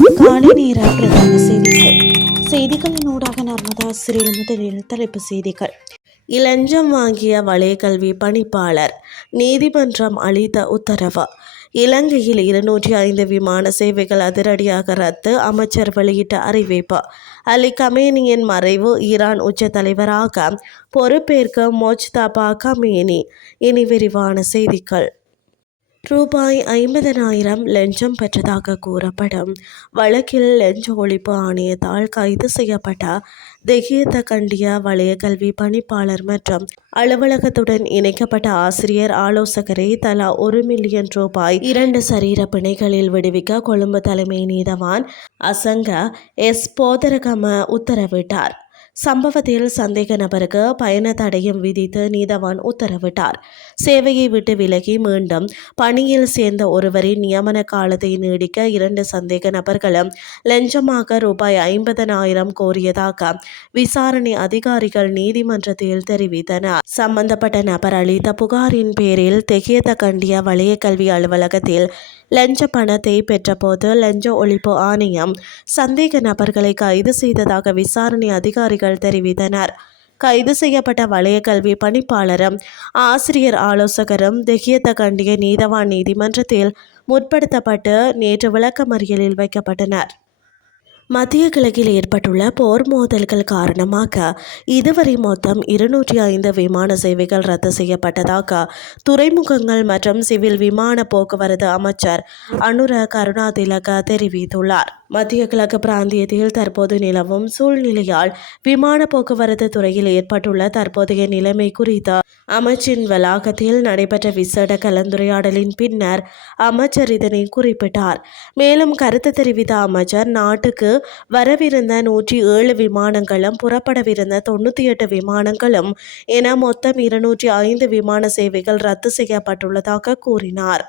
காலை நேர பிரதான செய்திகள். செய்திகளினூடாக நர்மதா சிறில் முதலில் தலைப்பு செய்திகள். இலஞ்சம் வாங்கிய வலயக்கல்வி பணிப்பாளர் நீதிமன்றம் அளித்த உத்தரவு. இலங்கையில் 205 விமான சேவைகள் அதிரடியாக ரத்து, அமைச்சர் வெளியிட்ட அறிவிப்பு. அலி கமேனியின் மறைவு, ஈரான் உச்ச தலைவராக பொறுப்பேற்க மொஜ்தபா கமேனி. இனி விரிவான செய்திகள். ரூபாய் 50,000 லஞ்சம் பெற்றதாக கூறப்படும் வழக்கில் லஞ்ச ஒழிப்பு ஆணையத்தால் கைது செய்யப்பட்ட தெஹியத்த கண்டிய வலயக்கல்வி பணிப்பாளர் மற்றும் அலுவலகத்துடன் இணைக்கப்பட்ட ஆசிரியர் ஆலோசகரை தலா 1 மில்லியன் ரூபாய் 2 சரீர பிணைகளில் விடுவிக்க கொழும்பு தலைமை நீதவான் அசங்க எஸ் போதரகம உத்தரவிட்டார். சம்பவத்தில் சந்தேக நபருக்கு பயண தடையும் விதித்து நீதவான் உத்தரவிட்டார். சேவையை விட்டு விலகி மீண்டும் பணியில் சேர்ந்த ஒருவரின் நியமன காலத்தை நீடிக்க 2 சந்தேக நபர்களும் லஞ்சமாக ரூபாய் 50,000 கோரியதாக விசாரணை அதிகாரிகள் நீதிமன்றத்தில் தெரிவித்தனர். சம்பந்தப்பட்ட நபர் அளித்த புகாரின் பேரில் தெஹியத்த கண்டிய வலயக்கல்வி அலுவலகத்தில் லஞ்ச பணத்தை பெற்றபோது லஞ்ச ஒழிப்பு ஆணையம் சந்தேக நபர்களை கைது செய்ததாக விசாரணை அதிகாரிகள் தெரிவித்தனர். கைது செய்யப்பட்ட வலயக்கல்வி பணிப்பாளரும் ஆசிரியர் ஆலோசகரும் தெஹியத்த கண்டிய நீதவான் நீதிமன்றத்தில் முற்படுத்தப்பட்டு நேற்று விளக்கமறியலில் வைக்கப்பட்டனர். மத்திய கிழக்கில் ஏற்பட்டுள்ள போர் மோதல்கள் காரணமாக இதுவரை மொத்தம் 205 விமான சேவைகள் ரத்து செய்யப்பட்டதாக துறைமுகங்கள் மற்றும் சிவில் விமான போக்குவரத்து அமைச்சர் அனுர கருணாதிலக தெரிவித்துள்ளார். மத்திய கிழக்கு பிராந்தியத்தில் தற்போது நிலவும் சூழ்நிலையால் விமான போக்குவரத்து துறையில் ஏற்பட்டுள்ள தற்போதைய நிலைமை குறித்து அமைச்சின் வளாகத்தில் நடைபெற்ற விசேட கலந்துரையாடலின் பின்னர் அமைச்சர் இதனை குறிப்பிட்டார். மேலும் கருத்து தெரிவித்த அமைச்சர், நாட்டுக்கு வரவிருந்த 107 விமானங்களும் புறப்படவிருந்த 98 விமானங்களும் என மொத்தம் 205 விமான சேவைகள் ரத்து செய்யப்பட்டுள்ளதாக கூறினார்.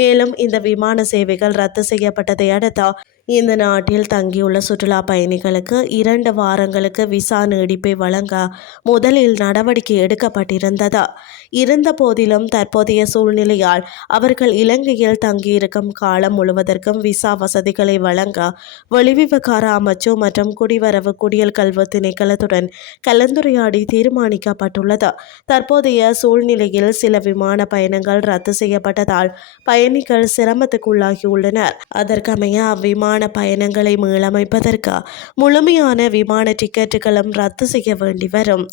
மேலும் இந்த விமான சேவைகள் ரத்து செய்யப்பட்டதை அடுத்து இந்த நாட்டில் தங்கியுள்ள சுற்றுலா பயணிகளுக்கு 2 வாரங்களுக்கு விசா நீடிப்பை வழங்க முதலில் நடவடிக்கை எடுக்கப்பட்டிருந்தது. இருந்த போதிலும் தற்போதைய சூழ்நிலையால் அவர்கள் இலங்கையில் தங்கியிருக்கும் காலம் முழுவதற்கும் விசா வசதிகளை வழங்க வெளிவிவகார அமைச்சு மற்றும் குடிவரவு குடியல் கல்வி திணைக்களத்துடன் கலந்துரையாடி தீர்மானிக்கப்பட்டுள்ளது. தற்போதைய சூழ்நிலையில் சில விமான பயணங்கள் ரத்து செய்யப்பட்டதால் பயணிகள் சிரமத்துக்குள்ளாகியுள்ளனர். அதற்கமைய அவ்விமான பயணங்களை மீளமைப்பதற்கு முழுமையான விமான டிக்கெட்டுகளும் ரத்து செய்ய வேண்டி வரும்.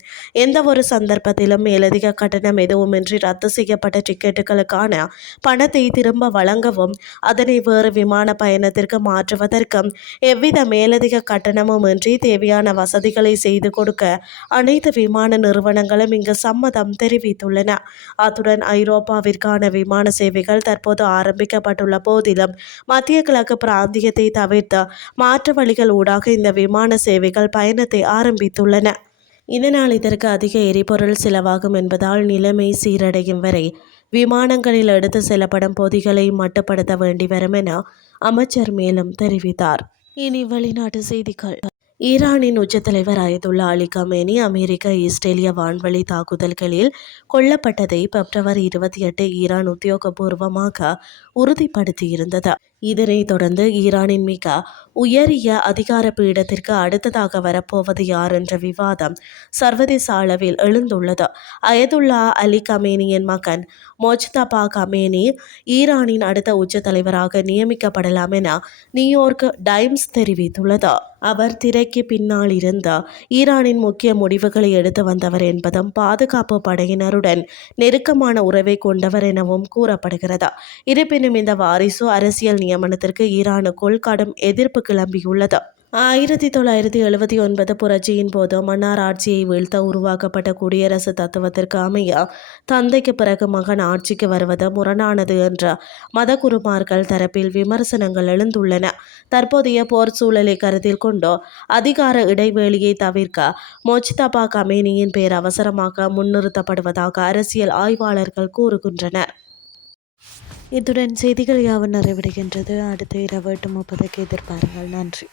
எந்த ஒரு சந்தர்ப்பத்திலும் மேலதிக கட்டணம் எதுவுமின்றி ரத்து செய்யப்பட்ட டிக்கெட்டுகளுக்கான பணத்தை திரும்ப வழங்கவும் அதனை வேறு விமான பயணத்திற்கு மாற்றுவதற்கும் எவ்வித மேலதிக கட்டணமும் இன்றி தேவையான வசதிகளை செய்து கொடுக்க அனைத்து விமான நிறுவனங்களும் இங்கு சம்மதம் தெரிவித்துள்ளன. அத்துடன் ஐரோப்பாவிற்கான விமான சேவைகள் தற்போது ஆரம்பிக்கப்பட்டுள்ள போதிலும் மத்திய கிழக்கு பிராந்தியத்தை தவிர்த்து மாற்று வழிகள் ஊடாக இந்த விமான சேவைகள் பயணத்தை ஆரம்பித்துள்ளன. இதனால் இதற்கு அதிக எரிபொருள் செலவாகும் என்பதால் நிலைமை சீரடையும் வரை விமானங்களில் எடுத்து செல்லப்படும் பொதிகளை மட்டுப்படுத்த வேண்டி வரும் என அமைச்சர் மேலும் தெரிவித்தார். இனி வெளிநாட்டு செய்திகள். ஈரானின் உச்சத்தலைவர் அயதுல்லா அலி கமேனி அமெரிக்க இஸ்ரேலிய வான்வழி தாக்குதல்களில் கொல்லப்பட்டதை பிப்ரவரி 28 ஈரான் உத்தியோகபூர்வமாக உறுதிப்படுத்தியிருந்தது. இதனைத் தொடர்ந்து ஈரானின் மிக உயரிய அதிகார பீடத்திற்கு அடுத்ததாக வரப்போவது யார் என்ற விவாதம் சர்வதேச அளவில் எழுந்துள்ளது. அயதுல்லா அலி கமேனியின் மகன் மொஜ்தபா கமேனி ஈரானின் அடுத்த உச்ச தலைவராக நியமிக்கப்படலாம் என நியூயார்க் டைம்ஸ் தெரிவித்துள்ளது. அவர் திரைக்கு பின்னால் இருந்து ஈரானின் முக்கிய முடிவுகளை எடுத்து வந்தவர் என்பதும் பாதுகாப்பு படையினருடன் நெருக்கமான உறவை கொண்டவர் எனவும் கூறப்படுகிறது. இருப்பினும் இந்த வாரிசு அரசியல் நியமனத்திற்கு ஈரானுக்குள் கடும் எதிர்ப்பு கிளம்பியுள்ளது. 1979 புரட்சியின் போது மன்னார் ஆட்சியை வீழ்த்த உருவாக்கப்பட்ட குடியரசு தத்துவத்திற்கு அமைய தந்தைக்கு பிறகு மகன் ஆட்சிக்கு வருவது முரணானது என்ற மதகுருமார்கள் தரப்பில் விமர்சனங்கள் எழுந்துள்ளன. தற்போதைய போர் சூழலை கருத்தில் கொண்டு அதிகார இடைவெளியை தவிர்க்க மொஜ்தபா கமேனியின் பெயர் அவசரமாக முன்னிறுத்தப்படுவதாக அரசியல் ஆய்வாளர்கள் கூறுகின்றனர். இத்துடன் செய்திகள் யாவும் நிறைவடைகின்றது. அடுத்த இரவு 8:30 எதிர்பாருங்கள். நன்றி.